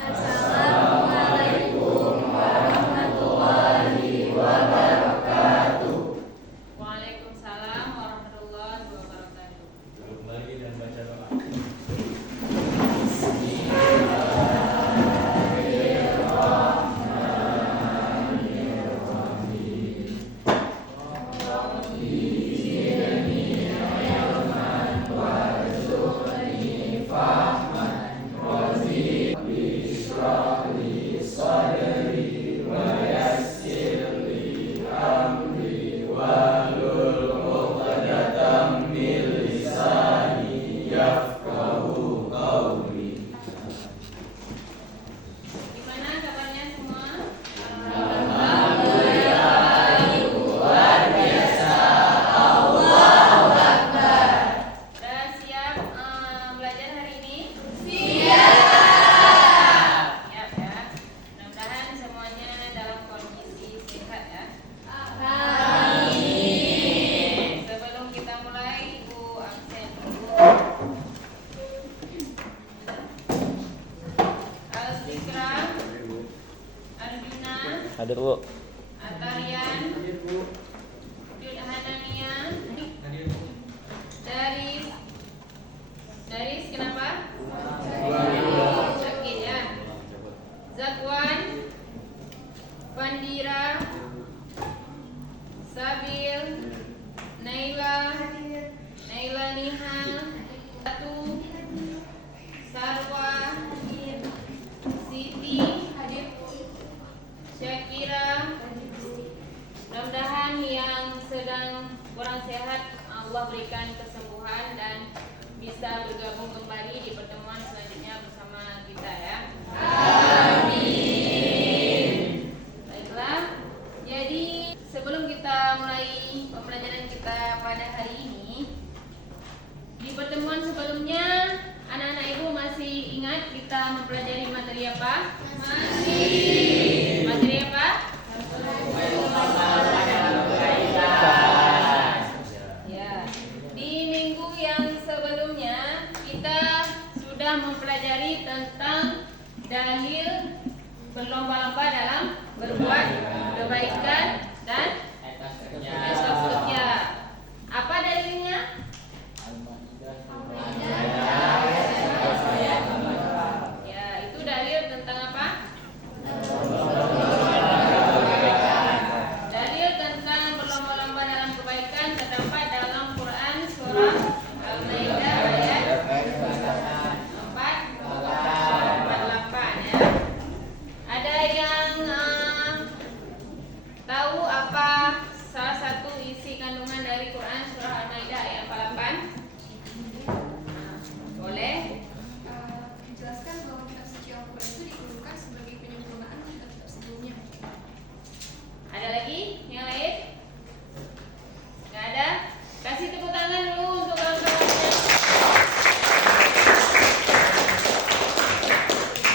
Assalamualaikum warahmatullahi wabarakatuh. Waalaikumsalam warahmatullahi wabarakatuh. Duduk lagi dan baca doa. Gimana kabarnya semua? Udah siap belajar hari ini? Siap ya. Mudah-mudahan semuanya dalam kondisi sehat ya. Sebelum kita mulai, Ibu absen dulu. Al-Zikra, Arjuna, Hadir Bu. Atarian, Yudhanania, Daris kenapa? Sakit ya. Zakwan, Vandira, Sabil, Naila Nihal, Satu, Sarwa, Siti, Syakira. Mudah-mudahan yang sedang kurang sehat Allah berikan kesembuhan dan bisa bergabung kembali di pertemuan selanjutnya bersama kita ya. Amin. Baiklah. Jadi sebelum kita mulai pembelajaran kita pada hari ini, di pertemuan sebelumnya anak-anak ibu masih ingat kita mempelajari materi apa? Masih. Materi apa? Ya. Di minggu yang sebelumnya kita sudah mempelajari tentang dalil berlomba-lomba dalam berbuat kebaikan dan etos kerja. Apa dalilnya? Ya, itu dalil tentang apa? Dalil tentang berlomba-lomba dalam kebaikan terdapat dalam Quran surah Al-Maidah ayat 48 ya. Ada yang tahu apa salah satu isi kandungan dari Quran surah Al-Maidah ayat 48? Boleh? Menjelaskan bahwa kitab suci Al-Quran itu diperlukan sebagai penyempurnaan kitab-kitab sebelumnya. Ada lagi? Yang lain? Nggak ada? Kasih tepuk tangan dulu untuk kawan-kawannya.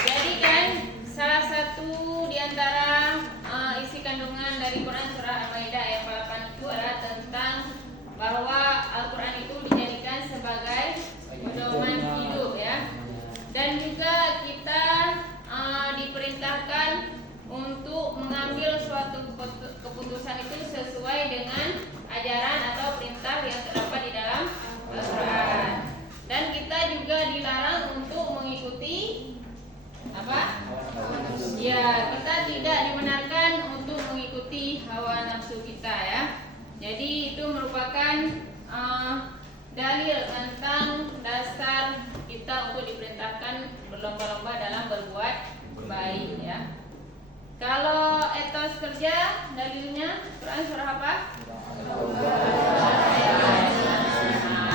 Jadi kan salah satu di antara isi kandungan dari Quran surah Al-Maidah ayat 48 itu adalah tentang bahwa Al-Quran itu dijadikan sebagai pedoman hidup ya. Dan juga kita diperintahkan untuk mengambil suatu keputusan itu sesuai dengan ajaran atau perintah yang terdapat di dalam Al-Quran. Dan kita juga dilarang untuk mengikuti apa? Ya, kita tidak dibenarkan untuk mengikuti hawa nafsu kita ya. Jadi itu merupakan dalil tentang dasar kita untuk diperintahkan berlomba-lomba dalam berbuat baik ya. Kalau etos kerja dalilnya Quran surah apa?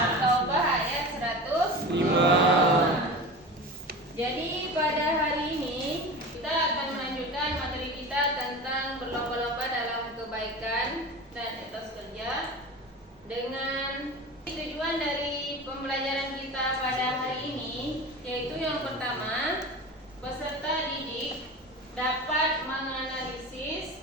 At-Taubah ayat 105. Jadi pada hari ini kita akan melanjutkan materi kita tentang berlomba-lomba dalam kebaikan dan etos kerja dengan tujuan dari pembelajaran kita pada hari ini, yaitu yang pertama, peserta didik dapat menganalisis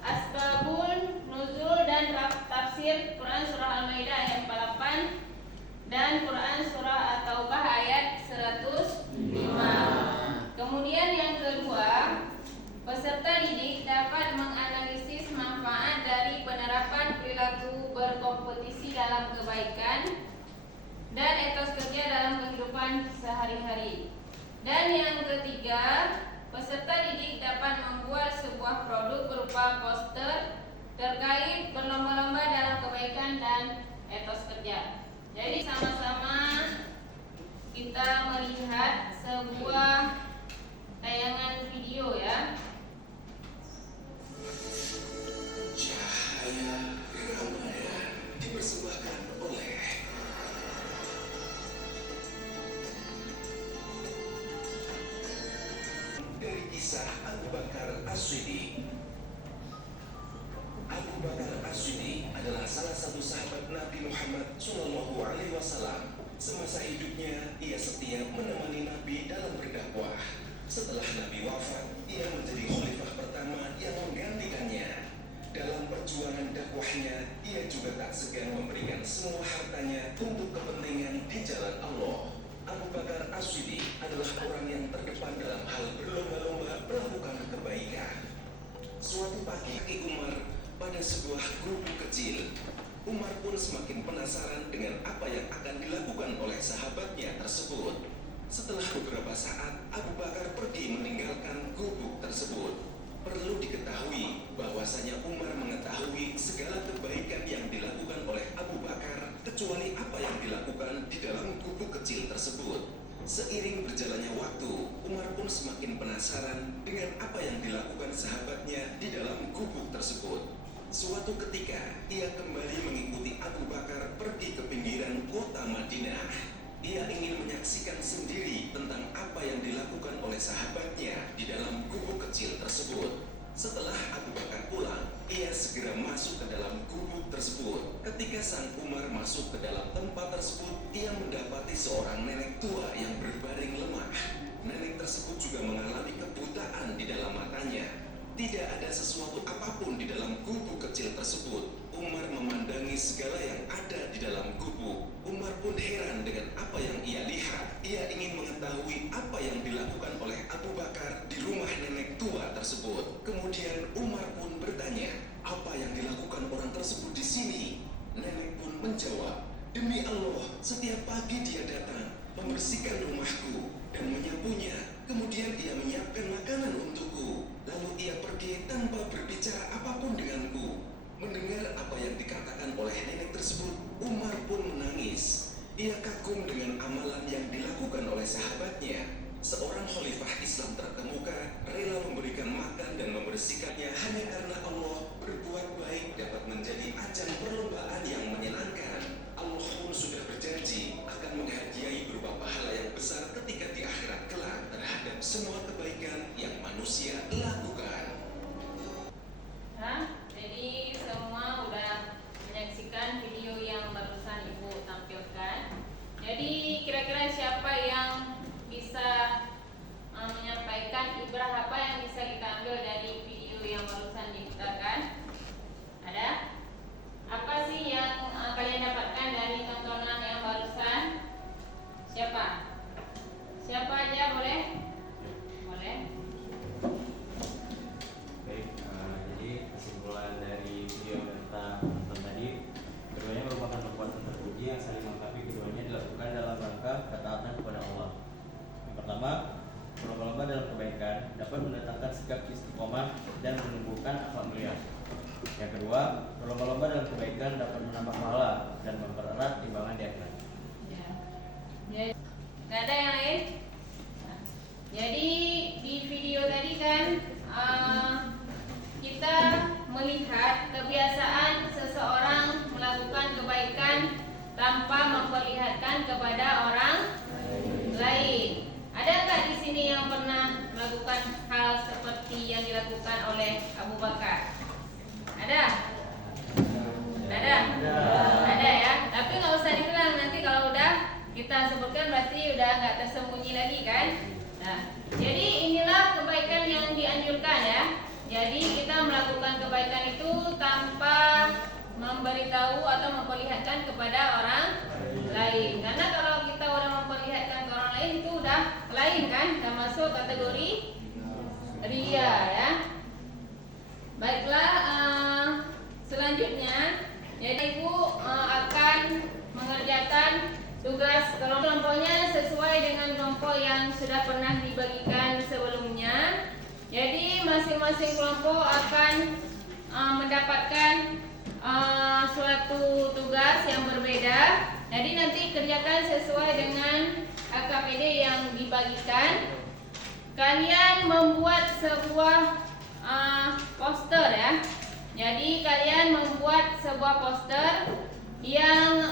asbabun nuzul dan tafsir Quran surah Al-Maidah ayat 48 dan Quran surah At-Taubah ayat 105. Kemudian dalam kebaikan dan etos kerja dalam kehidupan sehari-hari. Dan yang ketiga, peserta didik dapat membuat sebuah produk berupa poster terkait berlomba-lomba dalam kebaikan dan etos kerja. Jadi sama-sama kita melihat sebuah tayangan video ya. Cahaya Ramadan dipersembahkan oleh dari kisah Abu Bakar As-Siddiq. Abu Bakar As-Siddiq adalah salah satu sahabat Nabi Muhammad SAW. Semasa hidupnya, ia setia menemani Nabi dalam berdakwah. Setelah Nabi wafat, ia menjadi khalifah pertama yang menggantikannya. Dalam perjuangan dakwahnya, ia juga tak segan memberikan semua hartanya untuk kepentingan di jalan Allah. Abu Bakar As-Siddiq adalah orang yang terdepan dalam hal berlomba-lomba melakukan kebaikan. Suatu pagi, Umar pada sebuah gubuk kecil. Umar pun semakin penasaran dengan apa yang akan dilakukan oleh sahabatnya tersebut. Setelah beberapa saat, Abu Bakar pergi meninggalkan gubuk tersebut. Perlu diketahui bahwasanya Umar mengetahui segala kebaikan yang dilakukan oleh Abu Bakar, kecuali apa yang dilakukan di dalam gubuk kecil tersebut. Seiring berjalannya waktu, Umar pun semakin penasaran dengan apa yang dilakukan sahabatnya di dalam gubuk tersebut. Suatu ketika, ia kembali mengikuti Abu Bakar pergi ke pinggiran kota Madinah. Ia ingin menyaksikan sendiri tentang apa yang dilakukan oleh sahabatnya di dalam gubuk kecil tersebut. Setelah Abu Bakar pulang, ia segera masuk ke dalam gubuk tersebut. Ketika sang Umar masuk ke dalam tempat tersebut, ia mendapati seorang nenek tua yang berbaring lemah. Nenek tersebut juga mengalami kebutaan di dalam matanya. Tidak ada sesuatu apapun di dalam gubuk kecil tersebut. Umar memandangi segala yang ada di dalam gubuk. Umar pun heran dengan apa yang ia lihat. Ia ingin mengetahui apa yang dilakukan oleh Abu Bakar di rumah nenek tua tersebut. Kemudian Umar pun bertanya, apa yang dilakukan orang tersebut di sini? Nenek pun menjawab, demi Allah, setiap pagi dia datang membersihkan rumahku dan menyapunya. Kemudian ia menyiapkan makanan untukku. Lalu ia pergi tanpa berbicara apapun denganku. Mendengar apa yang dikatakan oleh nenek tersebut, Umar pun menangis. Ia kagum dengan amalan yang dilakukan oleh sahabatnya. Seorang khalifah Islam terkemuka rela memberikan makan dan membersihkannya hanya karena Allah berbuat baik dapat menjadi ajang perlombaan yang menyenangkan. Allah pun sudah berjanji akan menghadiahi berupa pahala yang besar ketika di akhirat kelak terhadap semua kebaikan yang manusia lakukan. Jadi semua udah menyaksikan video yang barusan Ibu tampilkan. Jadi kira-kira siapa yang bisa menyampaikan ibrah apa yang bisa kita ambil dari video yang barusan diputarkan? Ada? Apa sih yang kalian dapatkan dari tontonan yang barusan? Siapa? Siapa aja boleh? Boleh. Baik, jadi kesimpulan dari video yang kita tonton tadi, keduanya merupakan perbuatan terpuji yang saling melengkapi. Keduanya dilakukan dalam rangka ketaatan kepada Allah. Yang pertama, berlomba-lomba dalam kebaikan dapat mendatangkan sikap istiqomah dan menumbuhkan akhlak mulia. Yang kedua, berlomba-lomba dalam kebaikan dapat menambah pahala dan mempererat timbangan di akhirat. Ya. Nggak ada yang lain? Jadi di video tadi kan kita melihat kebiasaan seseorang melakukan kebaikan tanpa memperlihatkan kepada orang lain. Ada nggak di sini yang pernah melakukan hal seperti yang dilakukan oleh Abu Bakar? Ada? Ada? Ada ya. Tapi nggak usah dibilang, nanti kalau udah kita sebutkan berarti udah nggak tersembunyi lagi kan? Nah, jadi inilah kebaikan yang dianjurkan ya. Jadi kita melakukan kebaikan itu tanpa memberitahu atau memperlihatkan kepada orang lain. Karena kalau kita udah memperlihatkan ke orang lain itu udah lain kan? Udah masuk kategori ria ya. Baiklah, selanjutnya jadi Ibu akan mengerjakan tugas kelompoknya sesuai dengan kelompok yang sudah pernah dibagikan sebelumnya. Jadi masing-masing kelompok akan mendapatkan suatu tugas yang berbeda. Jadi nanti kerjakan sesuai dengan KPD yang dibagikan. Kalian membuat sebuah poster ya. Jadi kalian membuat sebuah poster yang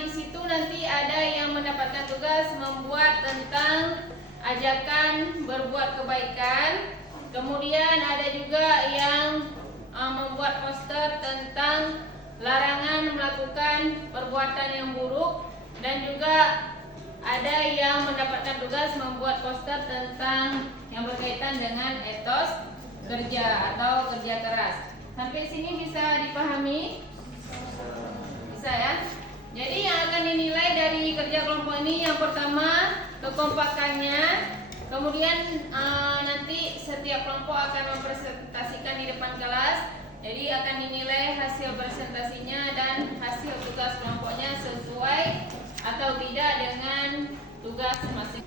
di situ nanti ada yang mendapatkan tugas membuat tentang ajakan berbuat kebaikan. Kemudian ada juga yang membuat poster tentang larangan melakukan perbuatan yang buruk, dan juga ada yang mendapatkan tugas membuat poster tentang yang berkaitan dengan etos kerja atau kerja keras. Sampai sini bisa dipahami? Bisa ya? Jadi yang akan dinilai dari kerja kelompok ini yang pertama kekompakannya, kemudian nanti setiap kelompok akan mempresentasikan di depan kelas. Jadi akan dinilai hasil presentasinya dan hasil tugas kelompoknya sesuai atau tidak dengan tugas masing-masing.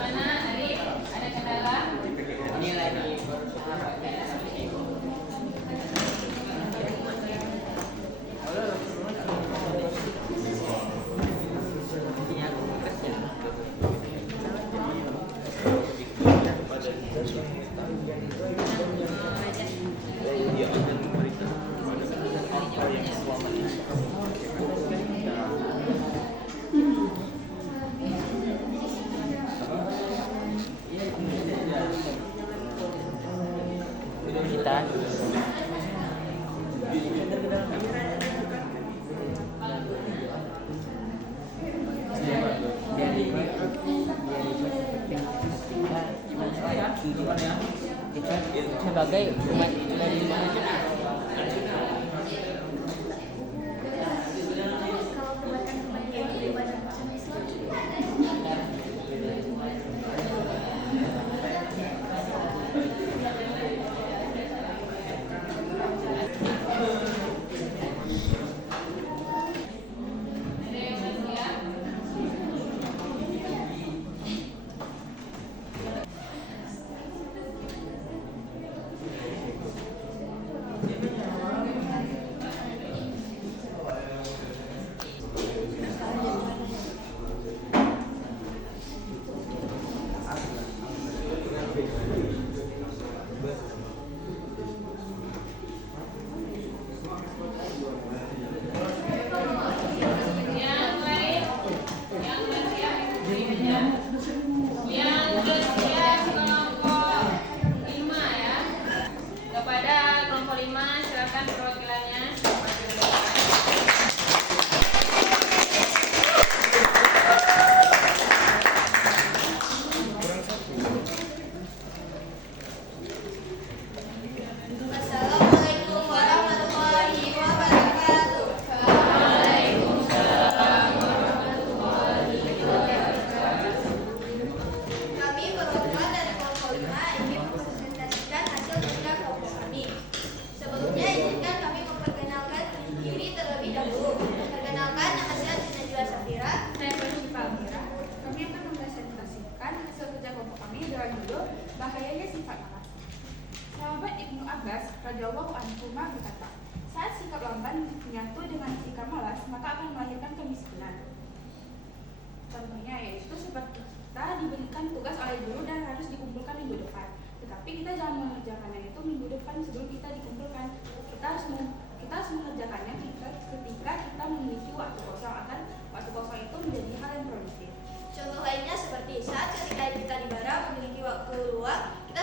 Mana Arif? Ada kendala? Sebagai umat dari Kalau kebaikan-kebaikan itu daripada sama Islam. Ada yang masih ya? Yang lain? Yang masih ya? Yang bersedia kelompok 5 ya. Kepada kelompok 5 silakan perwakilannya. Assalamualaikum warahmatullahi wabarakatuh. Kami perwakilan dari kelompok 5 ingin mempresentasikan hasil kerja kelompok kami. Sebelumnya izinkan kami memperkenalkan diri terlebih dahulu. Perkenalkan, nama saya Najwa Safira. Saya Syifa Amira. Kami akan mempresentasikan hasil kerja kelompok kami dengan judul Bahayanya Sifat Malas. Sahabat Ibnu Abbas radhiyallahu anhu berkata, saat sikap lamban menyatu dengan sikap malas, maka akan melahirkan kemiskinan. Contohnya yaitu seperti kita diberikan tugas oleh guru dan harus dikumpulkan minggu depan. Tetapi kita jangan mengerjakannya itu minggu depan sebelum kita dikumpulkan. Kita harus mengerjakannya ketika kita memiliki waktu kosong agar waktu kosong itu menjadi hal yang produktif. Contoh lainnya seperti saat ketika kita di bara memiliki waktu luang, kita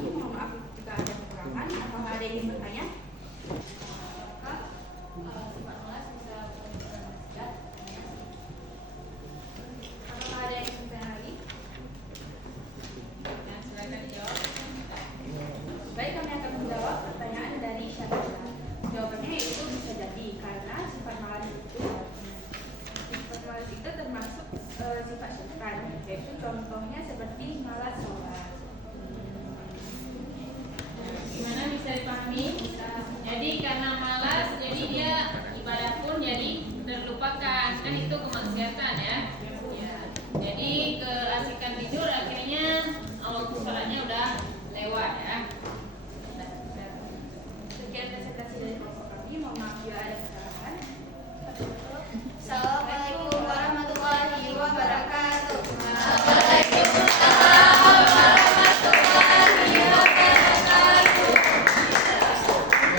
Mohon maaf jika ada kekurangan. Apakah ada yang ingin bertanya? Sifat malas bisa bermanfaat. Apakah ada yang ingin bertanya lagi? Nah, silakan dijawab. Baik, kami akan menjawab pertanyaan dari Syarifah. Jawabannya itu bisa jadi karena sifat malas itu termasuk sifat syaitan, yaitu contohnya seperti malas sholat. Gimana, bisa dipahami? Jadi karena malas, jadi dia ibadah pun jadi terlupakan, kan itu kemaksiatan ya. Ya. Jadi keasikan tidur akhirnya waktu sholatnya udah lewat ya. Sekian presentasi dari kelompok kami. Mohon maaf bila ada kesalahan. Assalamualaikum warahmatullahi wabarakatuh.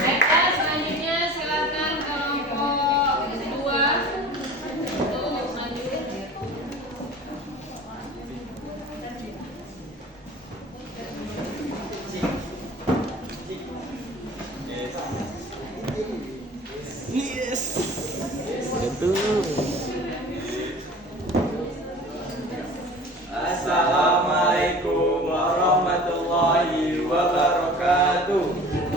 Baiklah, selanjutnya silakan kelompok 2 untuk maju. Assalamualaikum warahmatullahi wabarakatuh.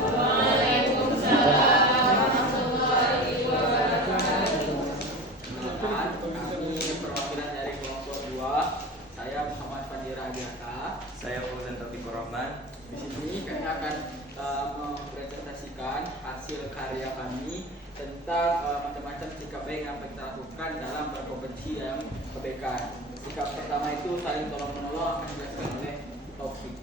Waalaikumsalam warahmatullahi wabarakatuh. Perkenalkan, kami perwakilan dari kelompok 2. Saya Muhammad Fadira Adiata. Saya Fauzan Taufikur Rahman. Di sini kami akan mempresentasikan hasil karya kami tentang macam-macam sikap baik yang kita lakukan dalam berkompetisi dalam kebaikan. Sikap pertama itu saling tolong menolong, akan dijelaskan oleh Taufik.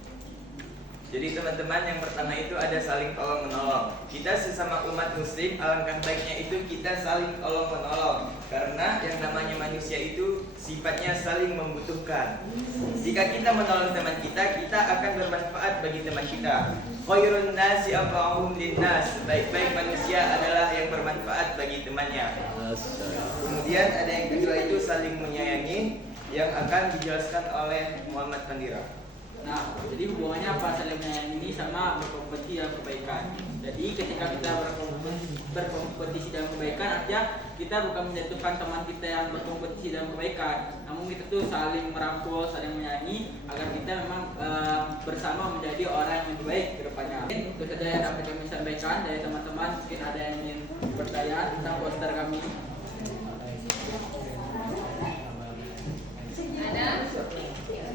Jadi teman-teman, yang pertama itu ada saling tolong menolong. Kita sesama umat muslim, alangkah baiknya itu kita saling tolong menolong. Karena yang namanya manusia itu sifatnya saling membutuhkan. Jika kita menolong teman kita, kita akan bermanfaat bagi teman kita. Khairun nasi anfa'uhum linnas. Sebaik-baik manusia adalah yang bermanfaat bagi temannya. Kemudian ada yang kedua itu saling menyayangi, yang akan dijelaskan oleh Muhammad Pandira. Nah, jadi hubungannya apa saling menyayangi ini sama berkompetisi dalam kebaikan. Jadi ketika kita berkompetisi dalam kebaikan, artinya kita bukan menjatuhkan teman kita yang berkompetisi dalam kebaikan, namun kita tuh saling merangkul, saling menyayangi agar kita memang bersama menjadi orang yang lebih baik ke depannya. Itu saja yang dapat kami sampaikan dari teman-teman. Mungkin ada yang ingin bertanya tentang poster kami. Ada?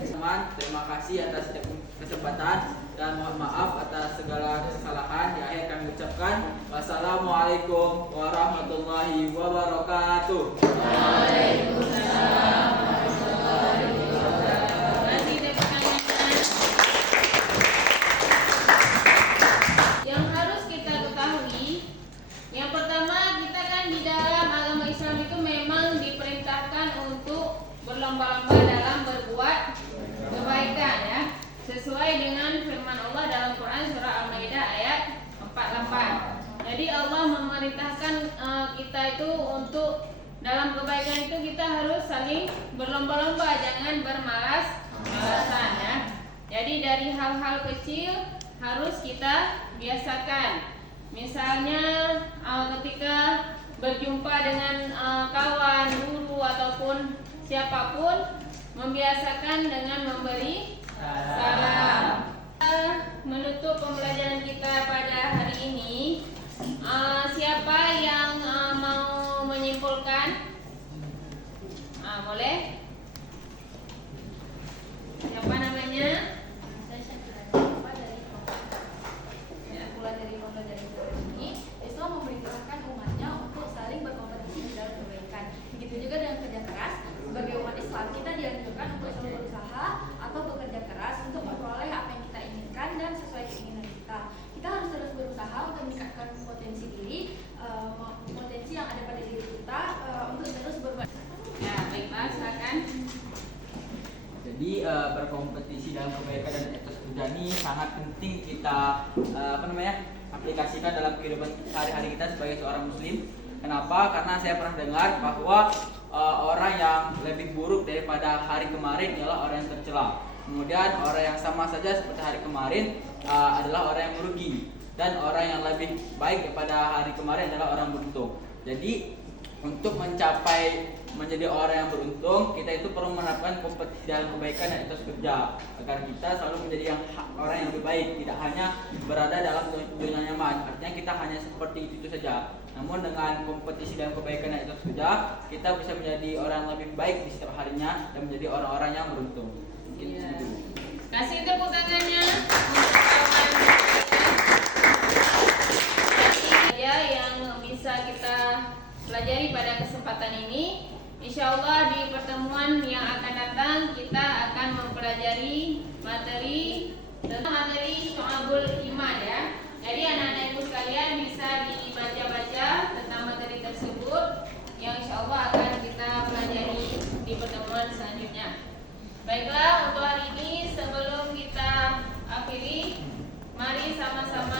Teman, terima kasih atas kesempatan dan mohon maaf atas segala kesalahan. Di akhir kami ucapkan wassalamualaikum warahmatullahi wabarakatuh. Waalaikumsalam warahmatullahi wabarakatuh. Masih ada pertanyaan? Yang harus kita ketahui, yang pertama, kita kan di dalam agama Islam itu memang diperintahkan untuk berlomba-lomba dalam berbuat kebaikan ya, sesuai dengan firman Allah dalam Quran surah Al-Maidah ayat 48. Jadi Allah memerintahkan kita itu untuk dalam kebaikan itu kita harus saling berlomba-lomba, jangan bermalas-malasan ya. Jadi dari hal-hal kecil harus kita biasakan. Misalnya ketika berjumpa dengan kawan, guru ataupun siapapun, membiasakan dengan memberi salam. Menutup pembelajaran kita pada hari ini, siapa yang mau menyimpulkan? Boleh? Siapa namanya? Saya Syakira dari ya, pula dari pembelajaran ini, Islam memerintahkan umatnya untuk saling berkompetisi di dalam kebaikan. Begitu juga dengan kerja keras. Sebagai umat Islam, kita dianjurkan untuk selalu berusaha atau bekerja keras untuk memperoleh apa yang kita inginkan dan sesuai keinginan kita. Kita harus terus berusaha untuk meningkatkan potensi diri, potensi yang ada pada diri kita untuk terus berbuat. Ya, baiklah, silakan. Jadi berkompetisi dalam kebaikan dan etos kerja ini sangat penting kita aplikasikan dalam kehidupan sehari-hari kita sebagai seorang muslim. Kenapa? Karena saya pernah dengar bahwa orang yang lebih buruk daripada hari kemarin ialah orang yang tercela. Kemudian orang yang sama saja seperti hari kemarin adalah orang yang merugi, dan orang yang lebih baik daripada hari kemarin adalah orang beruntung. Jadi untuk mencapai menjadi orang yang beruntung, kita itu perlu menerapkan kompetisi dalam kebaikan dan etos kerja agar kita selalu menjadi orang yang lebih baik, tidak hanya berada dalam zona nyaman. Artinya kita hanya seperti itu saja. Namun dengan kompetisi dalam kebaikan dan etos kerja, kita bisa menjadi orang yang lebih baik di setiap harinya dan menjadi orang-orang yang beruntung. Mungkin segitu. Kasih tepuk tangannya untuk kawan yang bisa kita pelajari pada kesempatan ini. Insya Allah di pertemuan yang akan datang kita akan mempelajari materi tentang materi Syu'abul Iman ya. Jadi anak-anak ibu sekalian bisa dibaca-baca tentang materi tersebut yang insya Allah akan kita pelajari di pertemuan selanjutnya. Baiklah, untuk hari ini sebelum kita akhiri, mari sama-sama